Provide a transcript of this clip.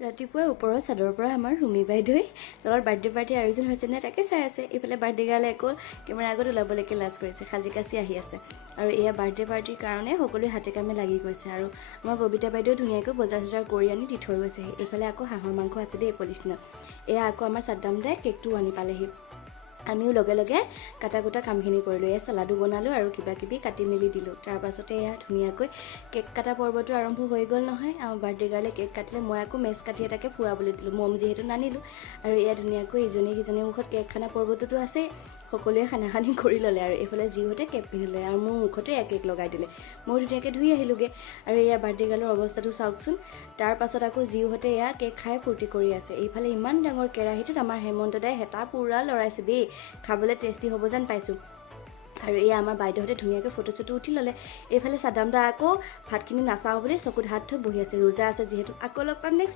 ৰাতিপুৱা ওপৰৰ চাদৰ পৰা আমাৰ ৰুমি বাইদেৱে তলৰ বাৰ্থডে পাৰ্টিৰ আয়োজন হৈছে নে তাকে চাই আছে। এইফালে বাৰ্থডে গাৰ্লে আকৌ কেমেৰা আগত ওলাবলৈকে লাজ কৰিছে, সাজি কাচি আহি আছে। আৰু এয়া বাৰ্থডে পাৰ্টিৰ কাৰণে সকলোৱে হাতে কামে লাগি গৈছে। আৰু আমাৰ ববিতা বাইদেউ ধুনীয়াকৈ বজাৰ চজাৰ কৰি আনি দি থৈ গৈছেহি। এইফালে আকৌ হাঁহৰ মাংস আছে দেই পলিথিনত। এয়া আকৌ আমাৰ চাদ্দাম দাই কেকটোও আনি পালেহি। আমিও লগে লগে কাটা কুটা কামখিনি কৰিলোঁ। এয়া চালাডো বনালোঁ আৰু কিবা কিবি কাটি মেলি দিলোঁ। তাৰপাছতে এয়া ধুনীয়াকৈ কেক কটা পৰ্বটো আৰম্ভ হৈ গ'ল নহয়। আমাৰ বাৰ্থডে গাৰ্লে কেক কাটিলে, মই আকৌ মেচ কাটি এটাকে ফুৰাবলৈ দিলোঁ, মম যিহেতু নানিলোঁ। আৰু এয়া ধুনীয়াকৈ ইজনী সিজনীৰ মুখত কেক খানা পৰ্বটোতো আছেই। সকলোৱে খানা খানি কৰি ল'লে আৰু এইফালে জীহুতে কেক পিন্ধিলে আৰু মোৰ মুখতো এয়া কেক লগাই দিলে। মই ধুনীয়াকৈ ধুই আহিলোঁগৈ। আৰু এয়া বাৰ্থডে গাৰ্লৰ অৱস্থাটো চাওকচোন। তাৰপাছত আকৌ জীহুতে এয়া কেক খাই ফূৰ্তি কৰি আছে। এইফালে ইমান ডাঙৰ কেৰাহীটোত আমাৰ হেমন্ত দাই হেতা পুৰা লৰাইছে দেই, খাবলৈ টেষ্টি হ'ব যেন পাইছোঁ। আৰু এয়া আমাৰ বাইদেউহঁতে ধুনীয়াকৈ ফটো চটো উঠি ল'লে। এইফালে চাদ্দাম দা আকৌ ভাতখিনি নাচাওঁ বুলি চকুত হাত থৈ বহি আছে, ৰোজা আছে যিহেতু। আকৌ লগ পাম নেক্সট